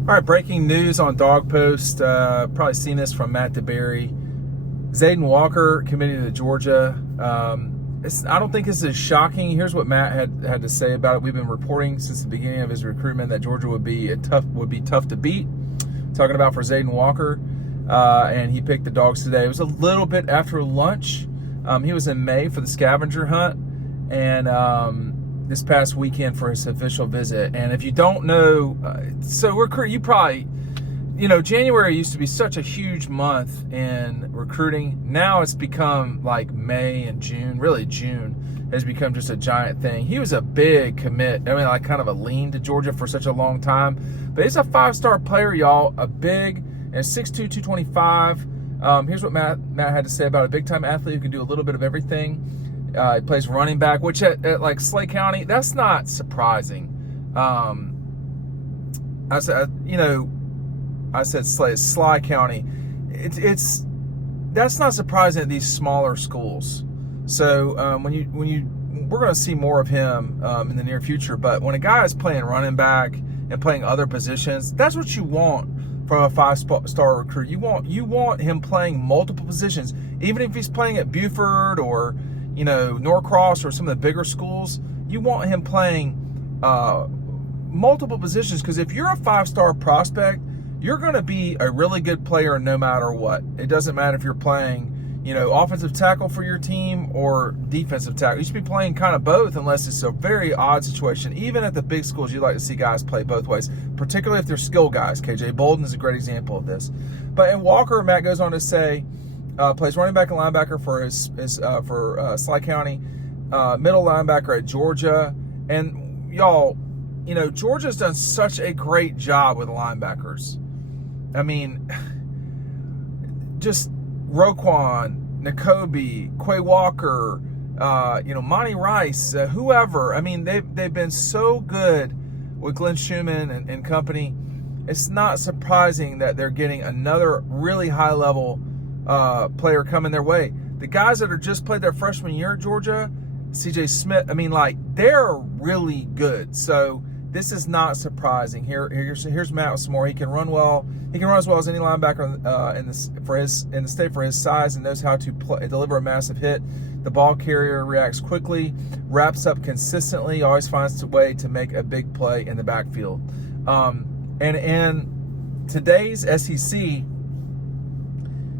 All right, breaking news on Dawg Post. Probably seen this from Matt DeBerry. Zayden Walker committing to Georgia. I don't think this is shocking. Here's what Matt had to say about it. We've been reporting since the beginning of his recruitment that Georgia would be tough to beat. Talking about for Zayden Walker, and he picked the Dogs today. It was a little bit after lunch. He was in May for the scavenger hunt, and this past weekend for his official visit. And if you don't know, January used to be such a huge month in recruiting. Now it's become like May and June. Really, June has become just a giant thing. He was a big commit. I mean, like kind of a lean to Georgia for such a long time. But he's a 5-star player, y'all. A big and 6'2", 225. Here's what Matt had to say about a big-time athlete who can do a little bit of everything. He plays running back, which at like Slay County, that's not surprising. I said Sly County. That's not surprising at these smaller schools. So we're going to see more of him in the near future. But when a guy is playing running back and playing other positions, that's what you want from a 5-star recruit. You want him playing multiple positions, even if he's playing at Buford or Norcross or some of the bigger schools. You want him playing multiple positions, because if you're a 5-star prospect, you're going to be a really good player no matter what. It doesn't matter if you're playing, offensive tackle for your team or defensive tackle. You should be playing kind of both, unless it's a very odd situation. Even at the big schools, you like to see guys play both ways, particularly if they're skill guys. KJ Bolden is a great example of this. But in Walker, Matt goes on to say, plays running back and linebacker for Sly County, middle linebacker at Georgia. And y'all, Georgia's done such a great job with linebackers. I mean, just Roquan, Nakobe, Quay Walker, Monty Rice, whoever. I mean, they've been so good with Glenn Schumann and company. It's not surprising that they're getting another really high-level player coming their way. The guys that are just played their freshman year at Georgia, CJ Smith, they're really good. So this is not surprising. Here's Matt with some more. He can run well. He can run as well as any linebacker in the state for his size, and knows how to deliver a massive hit. The ball carrier reacts quickly, wraps up consistently, always finds a way to make a big play in the backfield. And in today's SEC,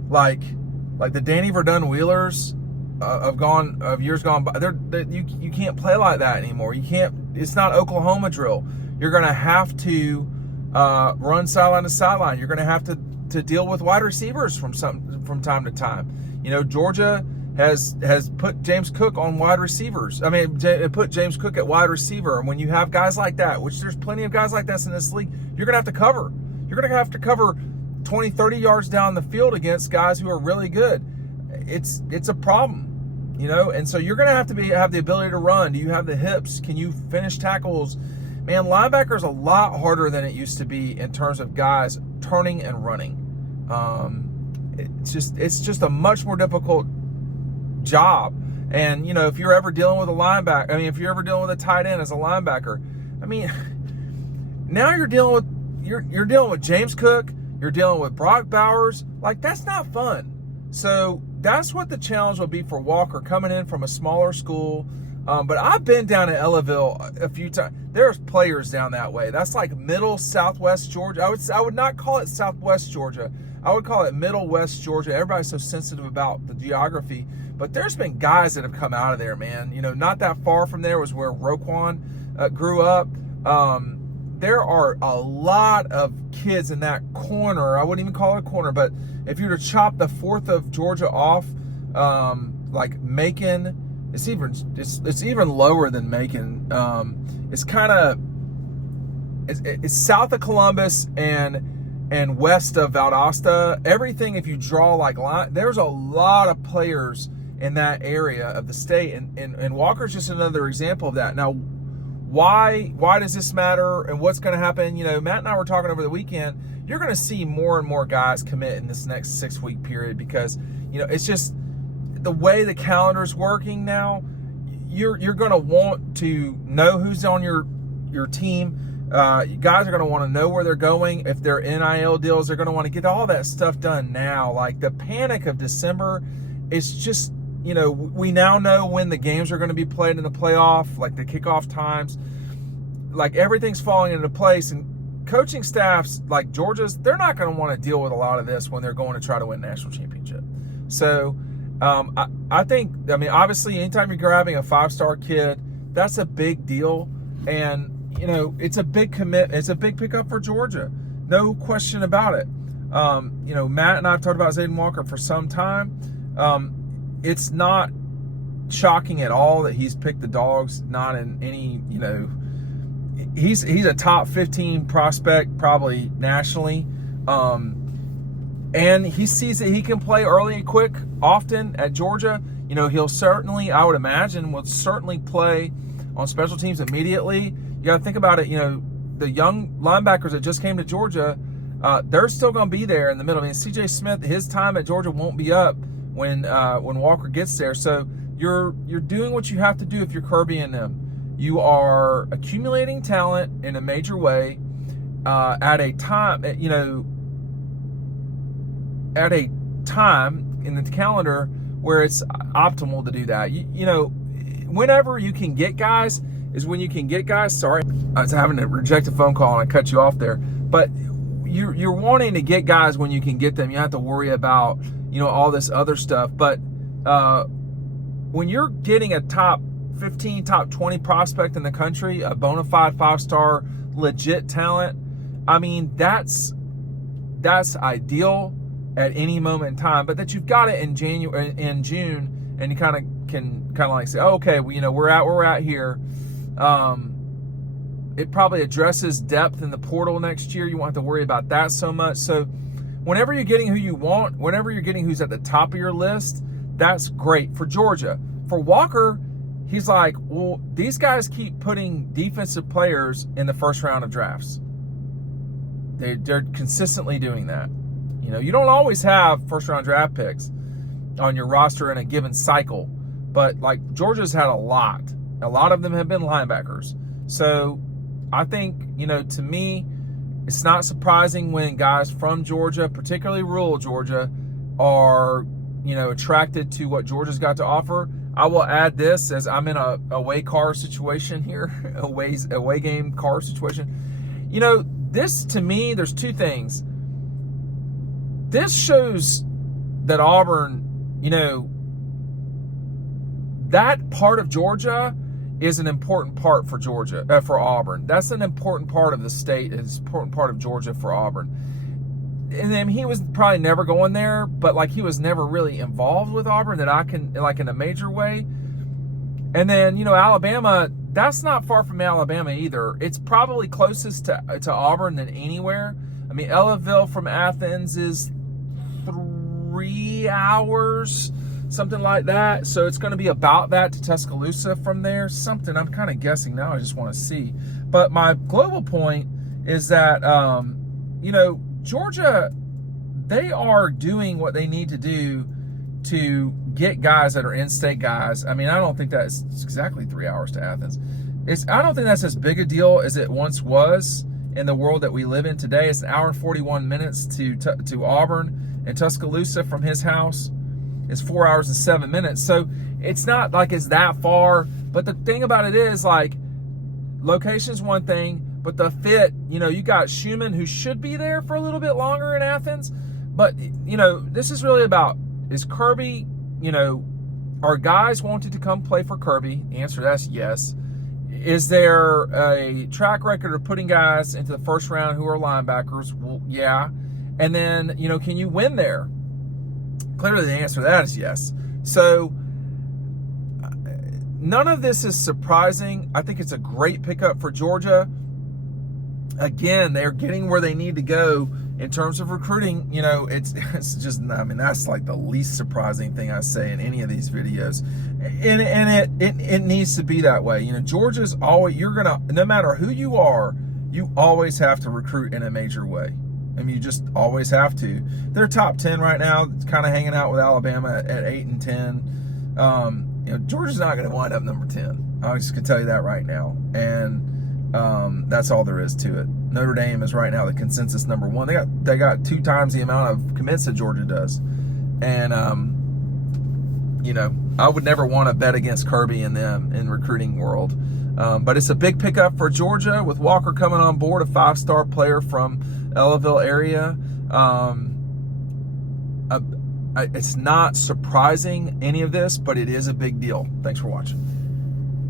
like the Danny Verdun Wheelers of years gone by, you can't play like that anymore. You can't. It's not Oklahoma drill. You're going to have to run sideline to sideline. You're going to have to deal with wide receivers from time to time. Georgia has put James Cook on wide receivers. Put James Cook at wide receiver. And when you have guys like that, which there's plenty of guys like that in this league, you're going to have to cover. You're going to have to cover 20, 30 yards down the field against guys who are really good. It's a problem. And so you're going to have the ability to run. Do you have the hips? Can you finish tackles? Man, linebacker is a lot harder than it used to be in terms of guys turning and running. It's just a much more difficult job. And if you're ever dealing with a linebacker, if you're ever dealing with a tight end as a linebacker, now you're dealing with James Cook, you're dealing with Brock Bowers. Like, that's not fun. So that's what the challenge will be for Walker, coming in from a smaller school. But I've been down at Ellaville a few times. There's players down that way. That's like middle southwest Georgia. I would not call it southwest Georgia. I would call it middle west Georgia. Everybody's so sensitive about the geography. But there's been guys that have come out of there, man. Not that far from there was where Roquan grew up. There are a lot of kids in that corner. I wouldn't even call it a corner, but if you were to chop the 4th of Georgia off, like Macon, it's even lower than Macon. It's south of Columbus and west of Valdosta. Everything, if you draw like line, there's a lot of players in that area of the state, and Walker's just another example of that. Now, why does this matter, and what's going to happen? Matt and I were talking over the weekend. You're going to see more and more guys commit in this next 6-week period, because it's just the way the calendar's working now. You're going to want to know who's on your team. Guys are going to want to know where they're going. If they're NIL deals, they're going to want to get all that stuff done now. Like, the panic of December is just, we now know when the games are going to be played in the playoff, like the kickoff times. Like, everything's falling into place, and coaching staffs like Georgia's, they're not going to want to deal with a lot of this when they're going to try to win national championship. So I think, obviously, anytime you're grabbing a 5-star kid, that's a big deal. And, it's a big commit. It's a big pickup for Georgia. No question about it. Matt and I have talked about Zayden Walker for some time. It's not shocking at all that he's picked the Dogs, not in any, he's a top 15 prospect, probably nationally. And he sees that he can play early and quick often at Georgia. He'll certainly, I would imagine, will certainly play on special teams immediately. You got to think about it. The young linebackers that just came to Georgia, they're still going to be there in the middle. C.J. Smith, his time at Georgia won't be up when Walker gets there. So you're doing what you have to do if you're Kirby and them. You are accumulating talent in a major way at a time, at a time in the calendar where it's optimal to do that. Whenever you can get guys is when you can get guys. Sorry, I was having to reject a phone call and I cut you off there. But you're wanting to get guys when you can get them. You have to worry about, all this other stuff. But when you're getting a top 15, top 20 prospect in the country, a bona fide 5-star legit talent, that's ideal at any moment in time. But that you've got it in June, and you can like say, oh, okay, we're out here. It probably addresses depth in the portal next year. You won't have to worry about that so much. So whenever you're getting who you want, whenever you're getting who's at the top of your list, that's great for Georgia. For Walker, he's like, well, these guys keep putting defensive players in the first round of drafts. They're consistently doing that. You don't always have first round draft picks on your roster in a given cycle, but like Georgia's had a lot of them have been linebackers. So I think, to me, it's not surprising when guys from Georgia, particularly rural Georgia, are, attracted to what Georgia's got to offer. I will add this, as I'm in a away car situation here, away game car situation. This, to me, there's two things. This shows that Auburn, that part of Georgia is an important part for Georgia, for Auburn. That's an important part of the state. It's an important part of Georgia for Auburn. And then he was probably never going there, but he was never really involved with Auburn that I can, in a major way. And then, Alabama, that's not far from Alabama either. It's probably closest to Auburn than anywhere. Ellaville from Athens is 3 hours, something like that. So it's going to be about that to Tuscaloosa from there. Something I'm kind of guessing now. I just want to see. But my global point is that, Georgia, they are doing what they need to do to get guys that are in-state guys. I don't think that's exactly 3 hours to Athens. I don't think that's as big a deal as it once was in the world that we live in today. It's 1 hour and 41 minutes to Auburn, and Tuscaloosa from his house is 4 hours and 7 minutes. So it's not like it's that far. But the thing about it is, location's one thing, but the fit, you got Schumann, who should be there for a little bit longer in Athens. But, this is really about, is Kirby, are guys wanting to come play for Kirby? The answer to that's yes. Is there a track record of putting guys into the first round who are linebackers? Well, yeah. And then, can you win there? Clearly the answer to that is yes. So none of this is surprising. I think it's a great pickup for Georgia. Again, they're getting where they need to go in terms of recruiting. It's just, that's like the least surprising thing I say in any of these videos. And it needs to be that way. Georgia's always, no matter who you are, you always have to recruit in a major way. You just always have to. They're top 10 right now. It's kind of hanging out with Alabama at 8 and 10. Georgia's not going to wind up number 10. I just can tell you that right now. And That's all there is to it. Notre Dame is right now the consensus number one. They got 2 times the amount of commits that Georgia does, and I would never want to bet against Kirby and them in recruiting world. But it's a big pickup for Georgia with Walker coming on board, a 5-star player from Ellaville area. It's not surprising, any of this, but it is a big deal. Thanks for watching.